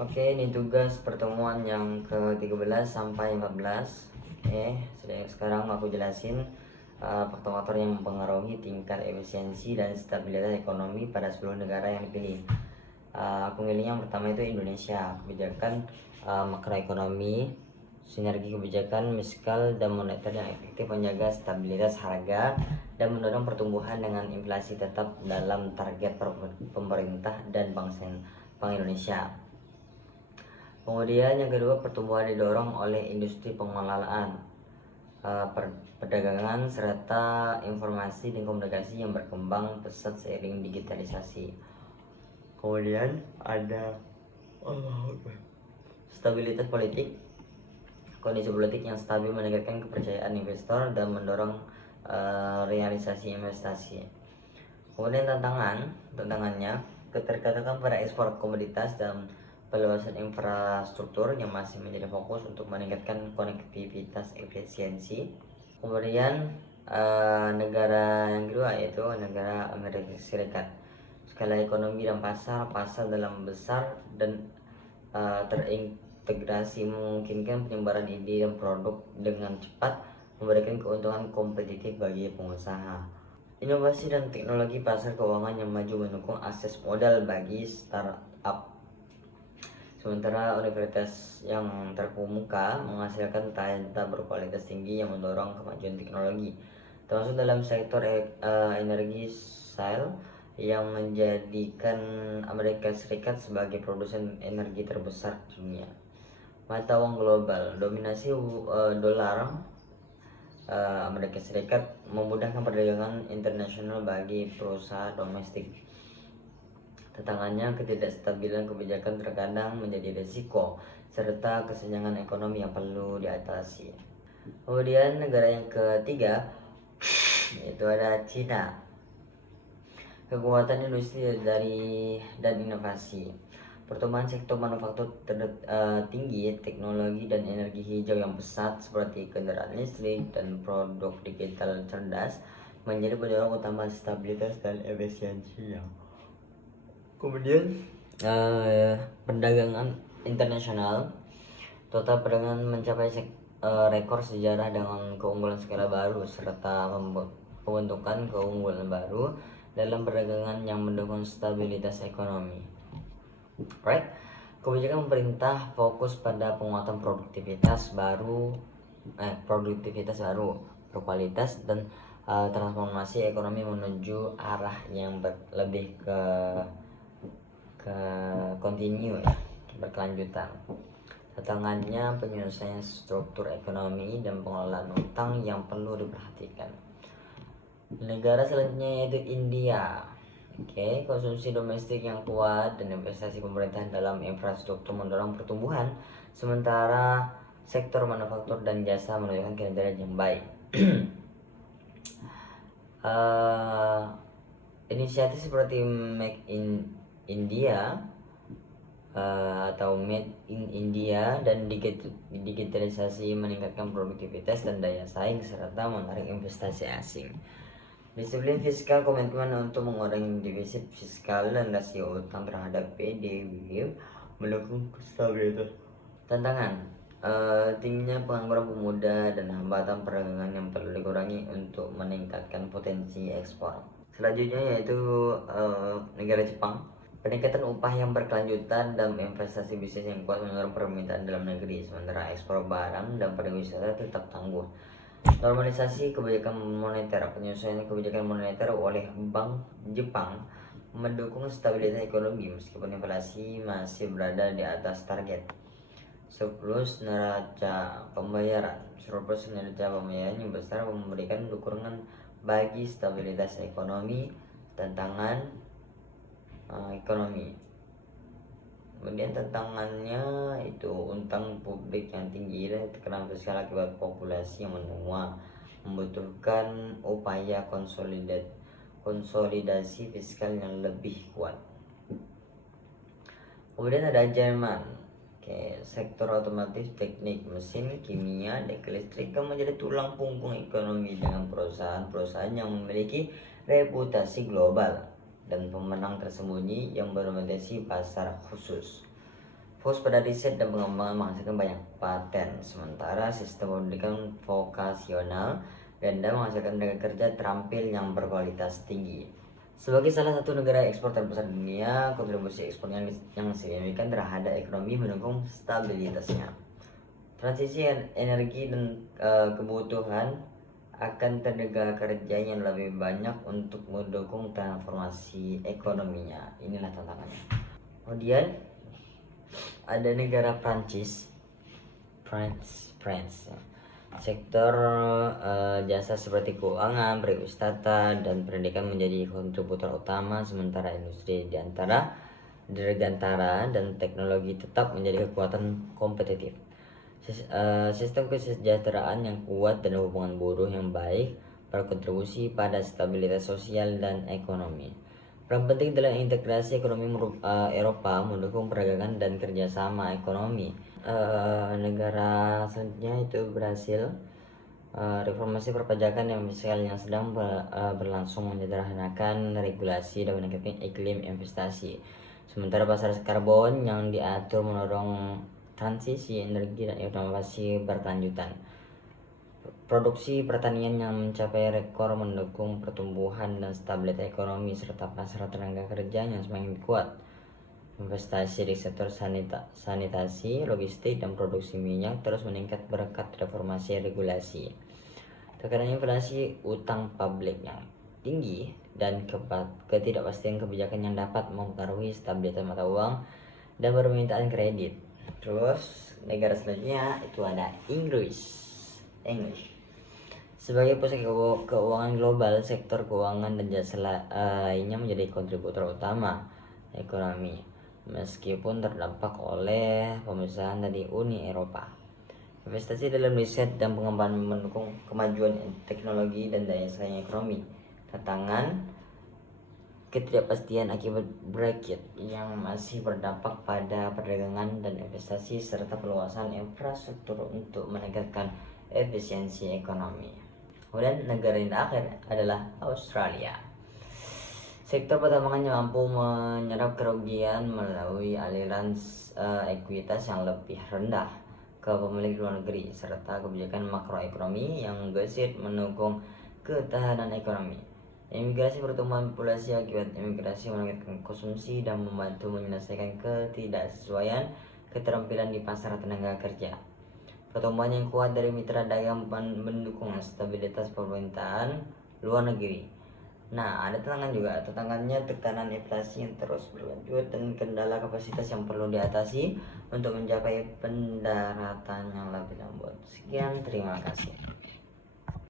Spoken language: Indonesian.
Oke, ini tugas pertemuan yang ke-13 sampai 14. Oke, sekarang aku jelasin faktor-faktor yang mempengaruhi tingkat efisiensi dan stabilitas ekonomi pada 10 negara yang dipilih. Aku pilih yang pertama itu Indonesia. Kebijakan makroekonomi, sinergi kebijakan fiskal dan moneter yang efektif menjaga stabilitas harga dan mendorong pertumbuhan dengan inflasi tetap dalam target pemerintah dan Bank Indonesia. Kemudian yang kedua, pertumbuhan didorong oleh industri pengelolaan, perdagangan serta informasi dan komunikasi yang berkembang pesat seiring digitalisasi. Kemudian ada stabilitas politik. Kondisi politik yang stabil meningkatkan kepercayaan investor dan mendorong realisasi investasi. Kemudian tantangannya ketergantungan pada ekspor komoditas dan perluasan infrastruktur yang masih menjadi fokus untuk meningkatkan konektivitas efisiensi. Kemudian negara yang kedua yaitu negara Amerika Serikat. Skala ekonomi dan pasar dalam besar dan terintegrasi memungkinkan penyebaran ide dan produk dengan cepat, memberikan keuntungan kompetitif bagi pengusaha. Inovasi dan teknologi pasar keuangan yang maju mendukung akses modal bagi startup. Sementara universitas yang terkemuka menghasilkan talenta berkualitas tinggi yang mendorong kemajuan teknologi, termasuk dalam sektor energi shale yang menjadikan Amerika Serikat sebagai produsen energi terbesar di dunia. Mata uang global, dominasi dolar Amerika Serikat memudahkan perdagangan internasional bagi perusahaan domestik. Tantangannya, ketidakstabilan kebijakan terkadang menjadi risiko, serta kesenjangan ekonomi yang perlu diatasi. Kemudian negara yang ketiga yaitu ada Cina. Kekuatan industri dan inovasi. Pertumbuhan sektor manufaktur tinggi, teknologi dan energi hijau yang pesat seperti kendaraan listrik dan produk digital cerdas menjadi pendorong utama stabilitas dan efisiensi. Kemudian perdagangan internasional, total perdagangan mencapai rekor sejarah dengan keunggulan skala baru serta pembentukan keunggulan baru dalam perdagangan yang mendukung stabilitas ekonomi. Right? Kebijakan pemerintah fokus pada penguatan produktivitas baru, berkualitas dan transformasi ekonomi menuju arah yang lebih ke kontinu ya, berkelanjutan. Tantangannya penyelesaian struktur ekonomi dan pengelolaan utang yang perlu diperhatikan. Negara selanjutnya yaitu India. Oke, konsumsi domestik yang kuat dan investasi pemerintah dalam infrastruktur mendorong pertumbuhan, sementara sektor manufaktur dan jasa menunjukkan kinerja yang baik. Inisiatif seperti Make in India atau Made in India dan digitalisasi meningkatkan produktivitas dan daya saing serta menarik investasi asing. Disiplin fiskal, komitmen untuk mengurangi defisit fiskal dan rasio utang terhadap PDB mendukung stabilitas. Tantangan tingginya pengangguran pemuda dan hambatan perdagangan yang perlu dikurangi untuk meningkatkan potensi ekspor. Selanjutnya yaitu negara Jepang. Peningkatan upah yang berkelanjutan dan investasi bisnis yang kuat mendorong permintaan dalam negeri, sementara ekspor barang dan pariwisata tetap tangguh. Normalisasi kebijakan moneter. Penyesuaian kebijakan moneter oleh Bank Jepang mendukung stabilitas ekonomi meskipun inflasi masih berada di atas target. Surplus neraca pembayaran yang besar memberikan dukungan bagi stabilitas ekonomi. Tantangan ekonomi. Kemudian tantangannya itu utang publik yang tinggi dan tekanan fiskal akibat populasi yang menua, membutuhkan upaya konsolidasi fiskal yang lebih kuat. Kemudian ada Jerman. Oke, sektor otomotif, teknik mesin, kimia, dan kelistrikan menjadi tulang punggung ekonomi dengan perusahaan-perusahaan yang memiliki reputasi global dan pemenang tersembunyi yang berorientasi pasar khusus. fokus pada riset dan pengembangan menghasilkan banyak paten, sementara sistem pendidikan vokasional ganda menghasilkan tenaga kerja terampil yang berkualitas tinggi. Sebagai salah satu negara ekspor terbesar di dunia, kontribusi ekspor yang signifikan terhadap ekonomi mendukung stabilitasnya. Transisi energi dan kebutuhan akan tenaga kerja yang lebih banyak untuk mendukung transformasi ekonominya. Inilah tantangannya. Kemudian ada negara Prancis. Sektor jasa seperti keuangan, pariwisata, dan pendidikan menjadi kontributor utama, sementara industri dirgantara dan teknologi tetap menjadi kekuatan kompetitif. Sistem kesejahteraan yang kuat dan hubungan buruh yang baik berkontribusi pada stabilitas sosial dan ekonomi. Peran penting dalam integrasi ekonomi Eropa mendukung perdagangan dan kerjasama ekonomi. Negara selanjutnya itu Brasil. Reformasi perpajakan yang sedang berlangsung menyederhanakan regulasi dan meningkatkan iklim investasi. Sementara pasar karbon yang diatur mendorong transisi energi dan inovasi berkelanjutan. Produksi pertanian yang mencapai rekor mendukung pertumbuhan dan stabilitas ekonomi serta pasar tenaga kerja yang semakin kuat. Investasi di sektor sanitasi, logistik, dan produksi minyak terus meningkat berkat reformasi regulasi. Tekanan inflasi, utang publik yang tinggi, dan ketidakpastian kebijakan yang dapat mempengaruhi stabilitas mata uang dan permintaan kredit. Terus negara selanjutnya itu ada Inggris. Sebagai pusat keuangan global, sektor keuangan dan jasa lainnya menjadi kontributor utama ekonomi, meskipun terdampak oleh pemisahan dari Uni Eropa. Investasi dalam riset dan pengembangan mendukung kemajuan teknologi dan daya saing ekonomi. Tantangan ketidakpastian akibat Brexit yang masih berdampak pada perdagangan dan investasi serta perluasan infrastruktur untuk meningkatkan efisiensi ekonomi. Kemudian negara yang terakhir adalah Australia. Sektor pertambangan yang mampu menyerap kerugian melalui aliran ekuitas yang lebih rendah ke pemilik luar negeri serta kebijakan makroekonomi yang gesit mendukung ketahanan ekonomi. Imigrasi, pertumbuhan populasi akibat imigrasi meningkatkan konsumsi dan membantu menyelesaikan ketidaksesuaian keterampilan di pasar tenaga kerja. Pertumbuhan yang kuat dari mitra dagang mendukung stabilitas pemerintahan luar negeri. Nah, ada tantangannya tekanan inflasi yang terus berlanjut dan kendala kapasitas yang perlu diatasi untuk mencapai pendaratan yang lebih lembut. Sekian, terima kasih.